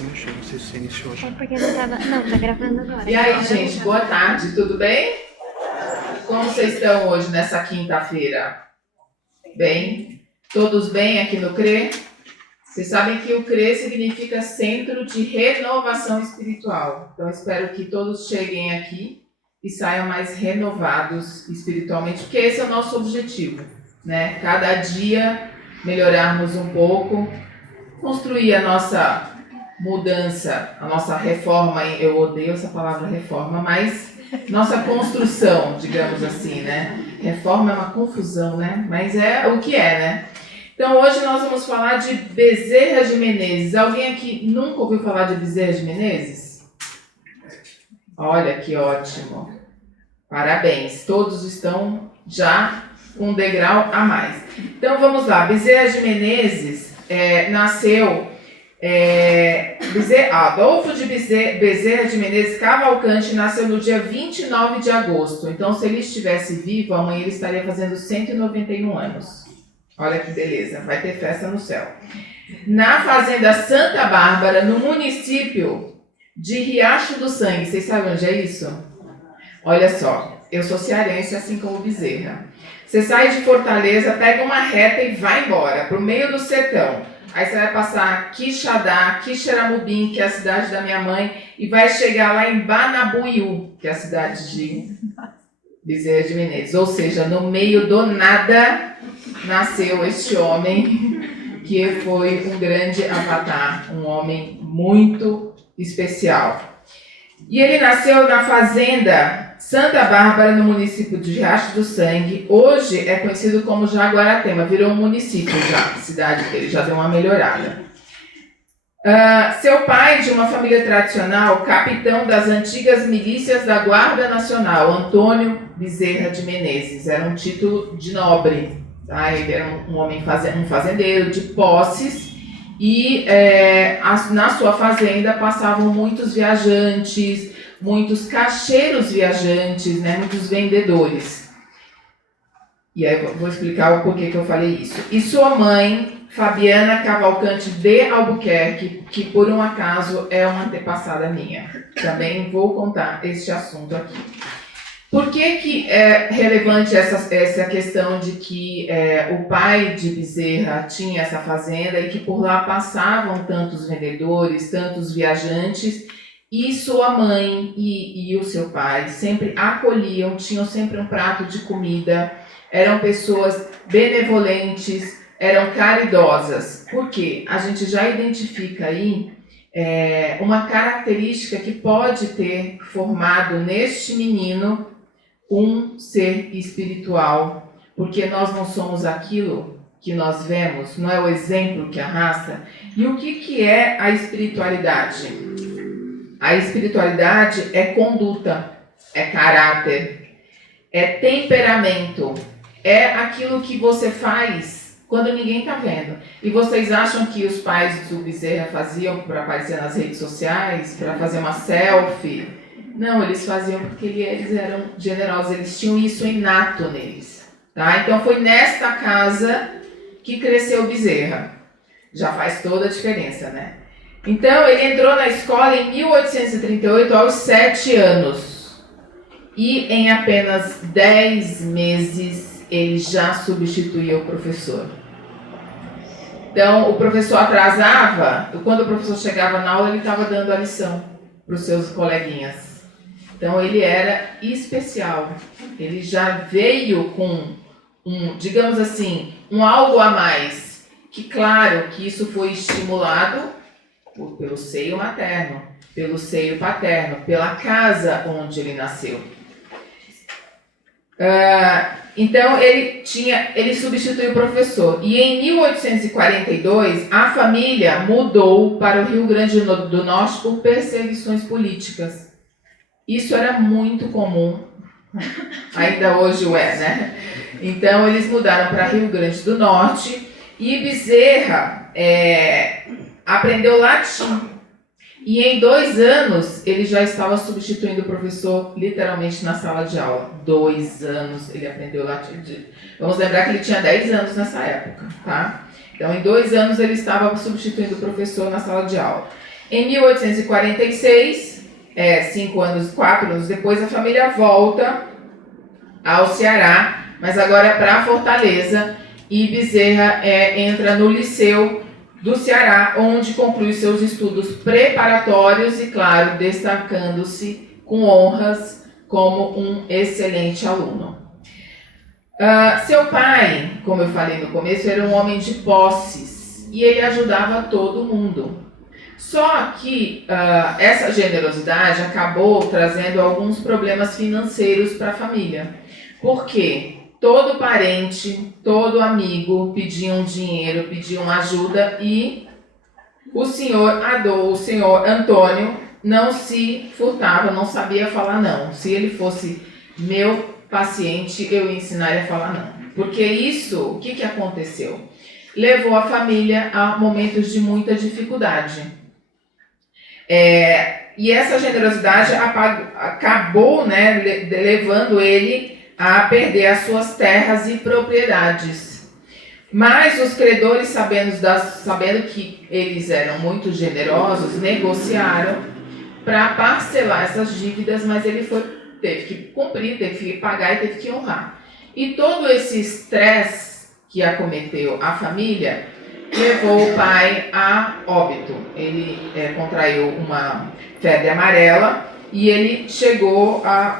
você mexeu, não sei se você iniciou já. Porque não tava. Não, tá gravando agora. E aí, gente, boa tarde, tudo bem? Como vocês estão hoje, nessa quinta-feira? Bem? Todos bem aqui no CRE? Vocês sabem que o CRE significa Centro de Renovação Espiritual. Então, espero que todos cheguem aqui e saiam mais renovados espiritualmente, porque esse é o nosso objetivo, né? Cada dia melhorarmos um pouco, construir a nossa mudança, a nossa reforma, eu odeio essa palavra reforma, mas nossa construção, digamos assim, né? Reforma é uma confusão, né? Mas é o que é, né? Então hoje nós vamos falar de Bezerra de Menezes. Alguém aqui nunca ouviu falar de Bezerra de Menezes? Olha que ótimo. Parabéns, todos estão já com um degrau a mais. Então vamos lá, Bezerra de Menezes nasceu... Adolfo de Bezerra de Menezes Cavalcante nasceu no dia 29 de agosto. Então, se ele estivesse vivo, amanhã ele estaria fazendo 191 anos. Olha que beleza, vai ter festa no céu. Na fazenda Santa Bárbara, no município de Riacho do Sangue. Vocês sabem onde é isso? Olha só, eu sou cearense, assim como Bezerra. Você sai de Fortaleza, pega uma reta e vai embora, para o meio do sertão. Aí você vai passar Quixadá, Quixeramobim, que é a cidade da minha mãe, e vai chegar lá em Banabuiú, que é a cidade de Bezerra de Menezes. Ou seja, no meio do nada nasceu este homem, que foi um grande avatar, um homem muito especial. E ele nasceu na fazenda Santa Bárbara, no município de Riacho do Sangue. Hoje é conhecido como Jaguaratema, virou um município já, a cidade dele, já deu uma melhorada. Seu pai, de uma família tradicional, capitão das antigas milícias da Guarda Nacional, Antônio Bezerra de Menezes, era um título de nobre, tá? Ele era um homem, um fazendeiro de posses, e na sua fazenda passavam muitos viajantes, muitos cacheiros viajantes, né, muitos vendedores. E aí eu vou explicar o porquê que eu falei isso. E sua mãe, Fabiana Cavalcante de Albuquerque, que por um acaso é uma antepassada minha. Também vou contar este assunto aqui. Por que é relevante essa questão de que o pai de Bezerra tinha essa fazenda e que por lá passavam tantos vendedores, tantos viajantes, e sua mãe e o seu pai sempre acolhiam, tinham sempre um prato de comida, eram pessoas benevolentes, eram caridosas. Por quê? A gente já identifica aí uma característica que pode ter formado neste menino um ser espiritual, porque nós não somos aquilo que nós vemos, não é o exemplo que arrasta. E o que é a espiritualidade? A espiritualidade é conduta, é caráter, é temperamento, é aquilo que você faz quando ninguém está vendo. E vocês acham que os pais do Bezerra faziam para aparecer nas redes sociais, para fazer uma selfie? Não, eles faziam porque eles eram generosos, eles tinham isso inato neles. Tá? Então foi nesta casa que cresceu Bezerra. Já faz toda a diferença, né? Então, ele entrou na escola em 1838, aos 7 anos. E em apenas 10 meses, ele já substituía o professor. Então, o professor atrasava, quando o professor chegava na aula, ele estava dando a lição para os seus coleguinhas. Então, ele era especial. Ele já veio com digamos assim, um algo a mais. Que, claro, que isso foi estimulado pelo seio materno, pelo seio paterno, pela casa onde ele nasceu. Então ele substituiu o professor. E em 1842 a família mudou para o Rio Grande do Norte por perseguições políticas. Isso era muito comum, ainda hoje é, né? Então eles mudaram para Rio Grande do Norte e Bezerra aprendeu latim. E em 2 anos, ele já estava substituindo o professor literalmente na sala de aula. 2 anos ele aprendeu latim. Vamos lembrar que ele tinha 10 anos nessa época, tá? Então, em 2 anos, ele estava substituindo o professor na sala de aula. Em 1846, 4 anos depois, a família volta ao Ceará, mas agora para Fortaleza, e Bezerra entra no Liceu do Ceará, onde conclui seus estudos preparatórios e, claro, destacando-se com honras como um excelente aluno. Seu pai, como eu falei no começo, era um homem de posses e ele ajudava todo mundo. Só que essa generosidade acabou trazendo alguns problemas financeiros para a família. Por quê? Todo parente, todo amigo pediam dinheiro, pediam ajuda e o senhor Antônio não se furtava, não sabia falar não. Se ele fosse meu paciente, eu ia ensinar ele a falar não. Porque isso, o que aconteceu? Levou a família a momentos de muita dificuldade. E essa generosidade acabou, né, levando ele a perder as suas terras e propriedades. Mas os credores, sabendo que eles eram muito generosos, negociaram para parcelar essas dívidas, mas ele teve que cumprir, teve que pagar e teve que honrar. E todo esse estresse que acometeu a família levou o pai a óbito. Ele contraiu uma febre amarela e ele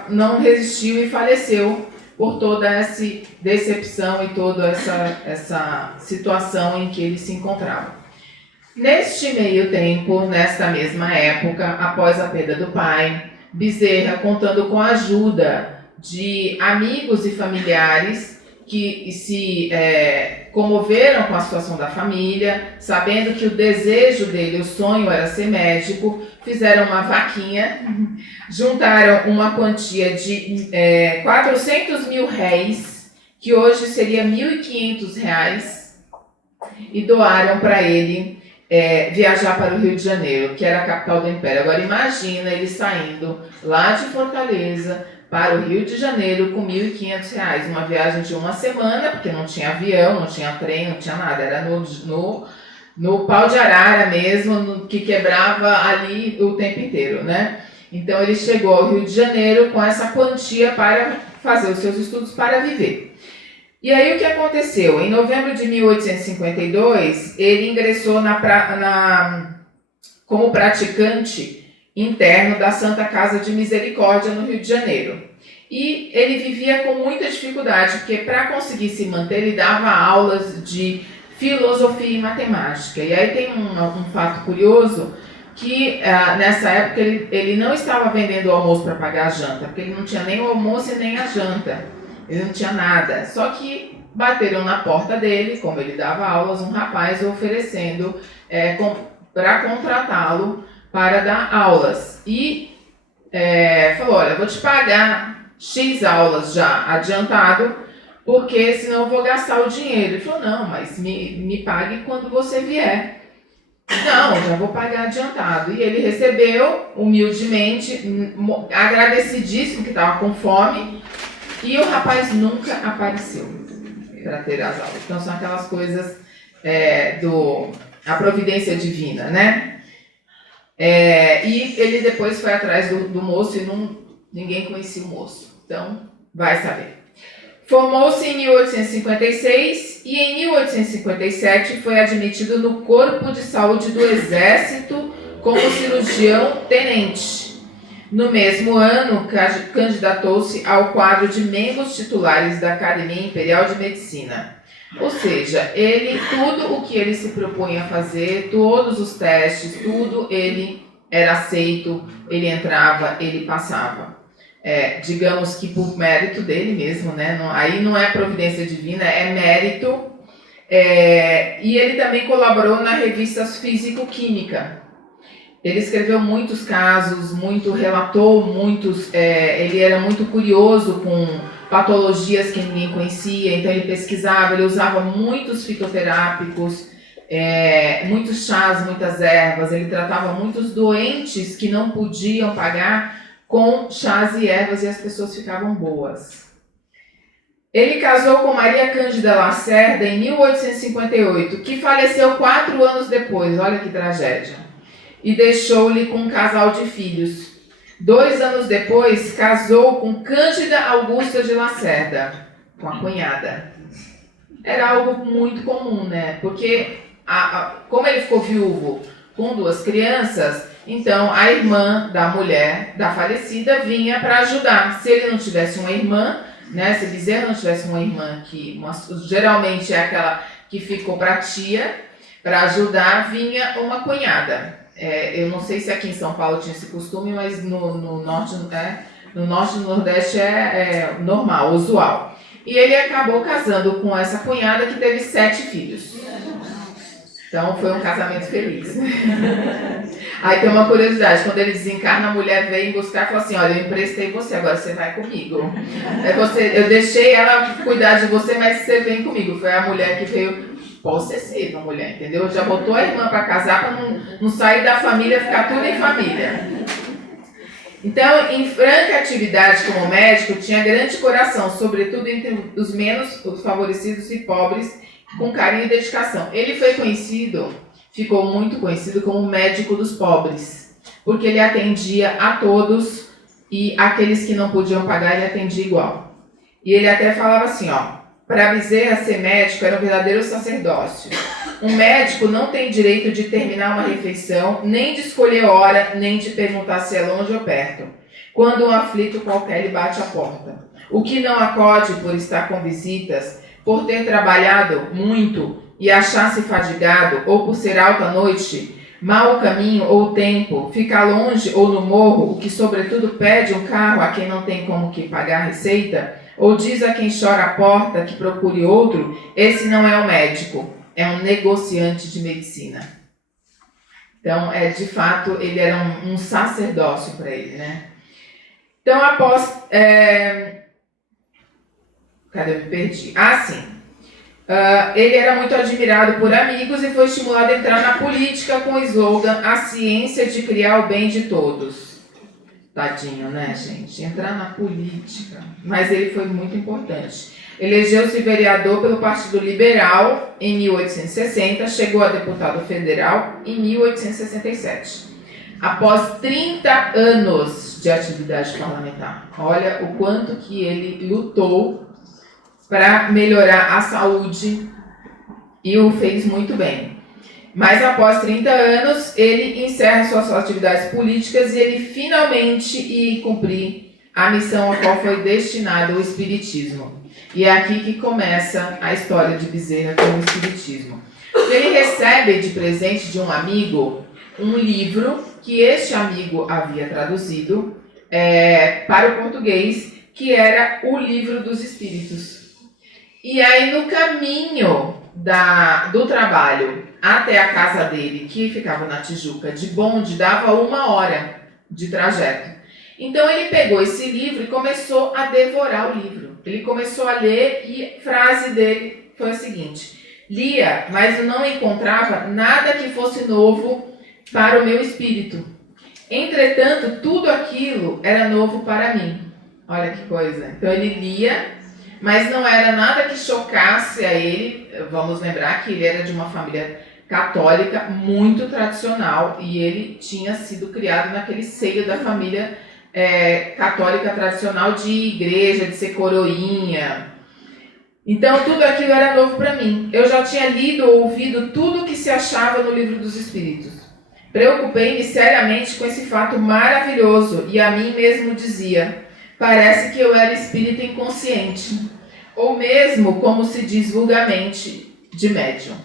não resistiu e faleceu por toda essa decepção e toda essa situação em que ele se encontrava. Neste meio tempo, nesta mesma época, após a perda do pai, Bezerra, contando com a ajuda de amigos e familiares que se comoveram com a situação da família, sabendo que o desejo dele, o sonho era ser médico, fizeram uma vaquinha, juntaram uma quantia de 400 mil réis, que hoje seria R$1.500, e doaram para ele viajar para o Rio de Janeiro, que era a capital do Império. Agora imagina ele saindo lá de Fortaleza para o Rio de Janeiro com R$1.500, uma viagem de uma semana, porque não tinha avião, não tinha trem, não tinha nada, era no pau de arara mesmo, que quebrava ali o tempo inteiro, né? Então ele chegou ao Rio de Janeiro com essa quantia para fazer os seus estudos para viver. E aí o que aconteceu? Em novembro de 1852, ele ingressou como praticante interno da Santa Casa de Misericórdia no Rio de Janeiro. E ele vivia com muita dificuldade, porque para conseguir se manter, ele dava aulas de filosofia e matemática. E aí tem um fato curioso, que nessa época ele não estava vendendo o almoço para pagar a janta, porque ele não tinha nem o almoço e nem a janta. Ele não tinha nada. Só que bateram na porta dele, como ele dava aulas, um rapaz oferecendo para contratá-lo para dar aulas. E falou, olha, vou te pagar X aulas já adiantado, porque senão eu vou gastar o dinheiro. Ele falou, não, mas me pague quando você vier. Não, já vou pagar adiantado. E ele recebeu, humildemente, agradecidíssimo, que estava com fome, e o rapaz nunca apareceu para ter as aulas. Então são aquelas coisas a providência divina, né? E ele depois foi atrás do moço e ninguém conhecia o moço. Então, vai saber. Formou-se em 1856 e em 1857 foi admitido no Corpo de Saúde do Exército como cirurgião tenente. No mesmo ano, candidatou-se ao quadro de membros titulares da Academia Imperial de Medicina. Ou seja, tudo o que ele se propunha a fazer, todos os testes, tudo ele era aceito, ele entrava, ele passava. Digamos que por mérito dele mesmo, né? Aí não é providência divina, é mérito. E ele também colaborou na revista Físico-Química. Ele escreveu muitos casos, relatou muitos, ele era muito curioso com patologias que ninguém conhecia, então ele pesquisava, ele usava muitos fitoterápicos, muitos chás, muitas ervas, ele tratava muitos doentes que não podiam pagar com chás e ervas e as pessoas ficavam boas. Ele casou com Maria Cândida Lacerda em 1858, que faleceu 4 anos depois, olha que tragédia. e deixou-lhe com um casal de filhos. 2 anos depois, casou com Cândida Augusta de Lacerda, com a cunhada. Era algo muito comum, né? Porque, como ele ficou viúvo com 2 crianças, então a irmã da mulher, da falecida, vinha para ajudar. Se ele não tivesse uma irmã, né? Se Bezerra não tivesse uma irmã, geralmente é aquela que ficou para tia, para ajudar, vinha uma cunhada. Eu não sei se aqui em São Paulo tinha esse costume, mas no norte e no nordeste é normal, usual. E ele acabou casando com essa cunhada que teve 7 filhos. Então foi um casamento feliz. Aí tem uma curiosidade, quando ele desencarna, a mulher vem buscar e fala assim, olha, eu emprestei você, agora você vai comigo. Eu deixei ela cuidar de você, mas você vem comigo. Foi a mulher que veio possessiva, a mulher, entendeu? Já botou a irmã para casar para não sair da família, ficar tudo em família. Então, em franca atividade como médico, tinha grande coração, sobretudo entre os menos favorecidos e pobres, com carinho e dedicação. Ele ficou muito conhecido como médico dos pobres, porque ele atendia a todos e aqueles que não podiam pagar, ele atendia igual. E ele até falava assim, para Bezerra ser médico era um verdadeiro sacerdócio. Um médico não tem direito de terminar uma refeição, nem de escolher hora, nem de perguntar se é longe ou perto, quando um aflito qualquer lhe bate à porta. O que não acode por estar com visitas, por ter trabalhado muito e achar-se fadigado, ou por ser alta noite, mau caminho ou tempo, ficar longe ou no morro, o que sobretudo pede um carro a quem não tem como que pagar a receita, ou diz a quem chora a porta que procure outro, esse não é o médico, é um negociante de medicina. Então, de fato, ele era um sacerdócio para ele, né? Então, após... Cadê? Eu me perdi. Sim. Ele era muito admirado por amigos e foi estimulado a entrar na política com o slogan A Ciência de Criar o Bem de Todos. Tadinho, né, gente? Entrar na política. Mas ele foi muito importante. Elegeu-se vereador pelo Partido Liberal em 1860, chegou a deputado federal em 1867. Após 30 anos de atividade parlamentar. Olha o quanto que ele lutou para melhorar a saúde e o fez muito bem. Mas após 30 anos, ele encerra suas atividades políticas e ele finalmente ia cumprir a missão a qual foi destinado o Espiritismo. E é aqui que começa a história de Bezerra com o Espiritismo. Ele recebe de presente de um amigo um livro que este amigo havia traduzido para o português, que era o Livro dos Espíritos. E aí, no caminho do trabalho até a casa dele, que ficava na Tijuca, de bonde, dava 1 hora de trajeto. Então, ele pegou esse livro e começou a devorar o livro. Ele começou a ler e a frase dele foi a seguinte: lia, mas não encontrava nada que fosse novo para o meu espírito. Entretanto, tudo aquilo era novo para mim. Olha que coisa. Então, ele lia, mas não era nada que chocasse a ele. Vamos lembrar que ele era de uma família católica muito tradicional e ele tinha sido criado naquele seio da família católica tradicional de igreja, de ser coroinha. Então tudo aquilo era novo para mim. Eu já tinha lido ou ouvido tudo o que se achava no Livro dos Espíritos. Preocupei-me seriamente com esse fato maravilhoso e a mim mesmo dizia: parece que eu era espírita inconsciente, ou mesmo, como se diz vulgarmente, de médium.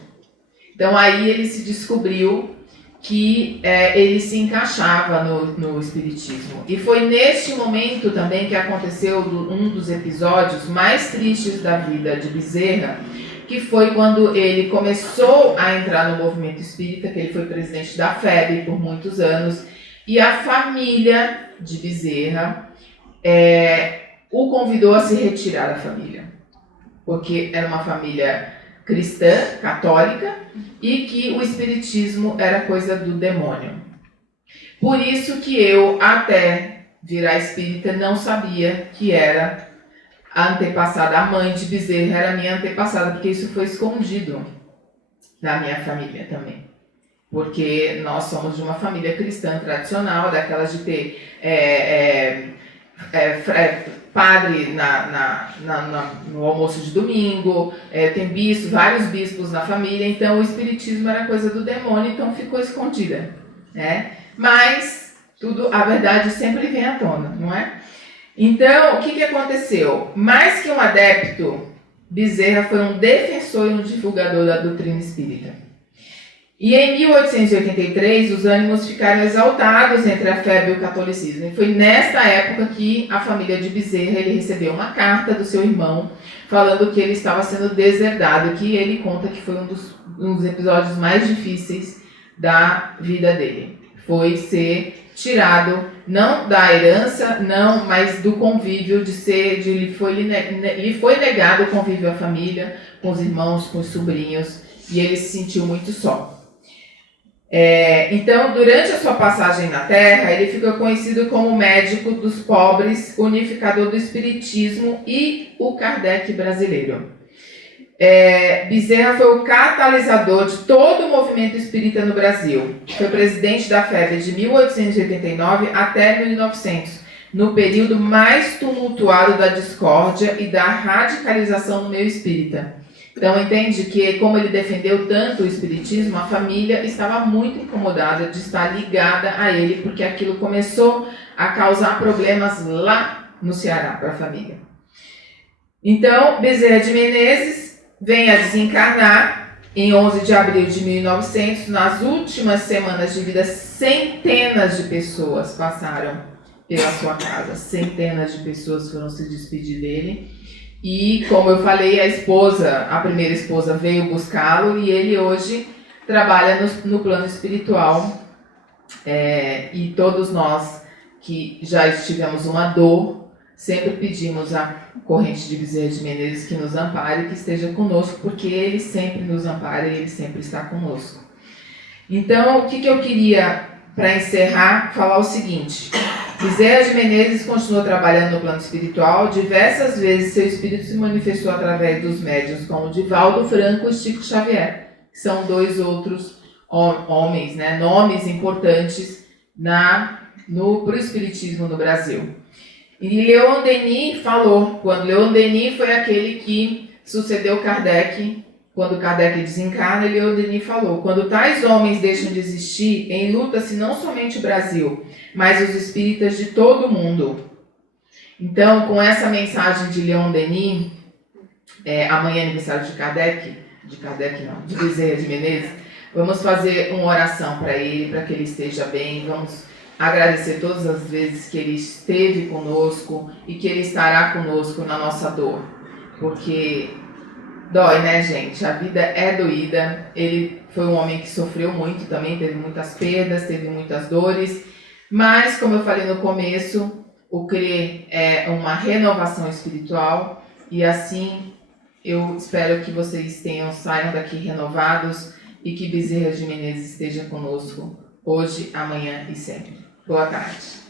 Então aí ele se descobriu que ele se encaixava no espiritismo. E foi neste momento também que aconteceu um dos episódios mais tristes da vida de Bezerra, que foi quando ele começou a entrar no movimento espírita, que ele foi presidente da FEB por muitos anos, e a família de Bezerra o convidou a se retirar da família, porque era uma família cristã, católica, e que o espiritismo era coisa do demônio. Por isso que eu, até virar espírita, não sabia que era a antepassada, a mãe de Bezerra era minha antepassada, porque isso foi escondido da minha família também. porque nós somos de uma família cristã tradicional, daquelas de ter padre no almoço de domingo, tem bispo, vários bispos na família, então o espiritismo era coisa do demônio, então ficou escondida, né? Mas a verdade sempre vem à tona, não é? Então, o que aconteceu? Mais que um adepto, Bezerra foi um defensor e um divulgador da doutrina espírita. E em 1883, os ânimos ficaram exaltados entre a febre e o catolicismo. E foi nesta época que a família de Bezerra ele recebeu uma carta do seu irmão falando que ele estava sendo deserdado, que ele conta que foi um dos episódios mais difíceis da vida dele. Foi ser tirado, não da herança, não, mas do convívio, lhe foi negado o convívio à família, com os irmãos, com os sobrinhos, e ele se sentiu muito só. Então, durante a sua passagem na Terra, ele fica conhecido como médico dos pobres, unificador do espiritismo e o Kardec brasileiro. Bezerra foi o catalisador de todo o movimento espírita no Brasil. Foi presidente da FEB de 1889 até 1900, no período mais tumultuado da discórdia e da radicalização no meio espírita. Então, entende que, como ele defendeu tanto o espiritismo, a família estava muito incomodada de estar ligada a ele, porque aquilo começou a causar problemas lá no Ceará para a família. Então, Bezerra de Menezes vem a desencarnar em 11 de abril de 1900. Nas últimas semanas de vida, centenas de pessoas passaram pela sua casa. Centenas de pessoas foram se despedir dele. E, como eu falei, a primeira esposa veio buscá-lo e ele hoje trabalha no plano espiritual. E todos nós que já tivemos uma dor, sempre pedimos à corrente de Bezerra de Menezes que nos ampare, que esteja conosco, porque ele sempre nos ampara e ele sempre está conosco. Então, o que eu queria, para encerrar, falar o seguinte: Bezerra de Menezes continuou trabalhando no plano espiritual. Diversas vezes seu espírito se manifestou através dos médiuns, como Divaldo Franco e Chico Xavier, que são dois outros homens, né, nomes importantes para o espiritismo no Brasil. E Leon Denis falou, quando Leon Denis foi aquele que sucedeu Kardec, quando Kardec desencarna, Leon Denis falou: quando tais homens deixam de existir, enluta-se não somente o Brasil, mas os espíritas de todo o mundo. Então, com essa mensagem de Leon Denis, amanhã é aniversário de Bezerra de Menezes, vamos fazer uma oração para ele, para que ele esteja bem. Vamos agradecer todas as vezes que ele esteve conosco e que ele estará conosco na nossa dor. Porque dói, né, gente? A vida é doída. Ele foi um homem que sofreu muito também, teve muitas perdas, teve muitas dores. Mas, como eu falei no começo, o crer é uma renovação espiritual. E assim, eu espero que vocês saiam daqui renovados e que Bezerra de Menezes esteja conosco hoje, amanhã e sempre. Boa tarde.